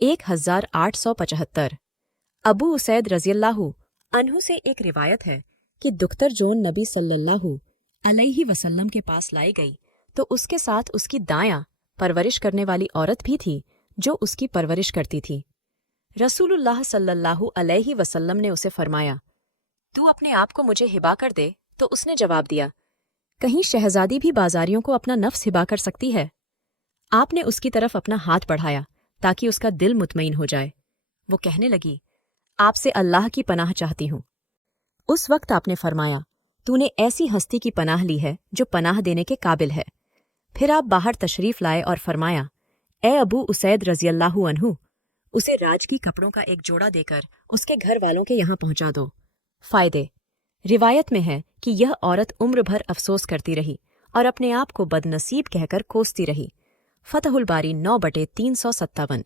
1875। Abu Usaid रज़ियल्लाहु अन्हु से एक रिवायत है कि दुख्तर जोन नबी सल्लल्लाहु अलैहि वसल्लम के पास लाई गई तो उसके साथ उसकी दायां परवरिश करने वाली औरत भी थी जो उसकी परवरिश करती थी। रसूलुल्लाह सल्लल्लाहु अलैहि वसल्लम ने उसे फरमाया, तू अपने आप को मुझे हिबा कर दे। तो उसने जवाब दिया, कहीं शहजादी भी बाजारियों को अपना नफ्स हिबा कर सकती है। आपने उसकी तरफ अपना हाथ बढ़ाया ताकि उसका दिल मुतमईन हो जाए। वो कहने लगी, आपसे अल्लाह की पनाह चाहती हूँ। उस वक्त आपने फरमाया, तूने ऐसी हस्ती की पनाह ली है जो पनाह देने के काबिल है। फिर आप बाहर तशरीफ लाए और फरमाया, ए अबू उसैद रज़ियल्लाहु अन्हु, उसे राजकी कपड़ों का एक जोड़ा देकर उसके घर वालों के यहाँ पहुंचा दो। फायदे। रिवायत में है कि यह औरत उम्र भर अफसोस करती रही और अपने आप को बदनसीब कहकर कोसती रही। फतहुल बारी 9/357।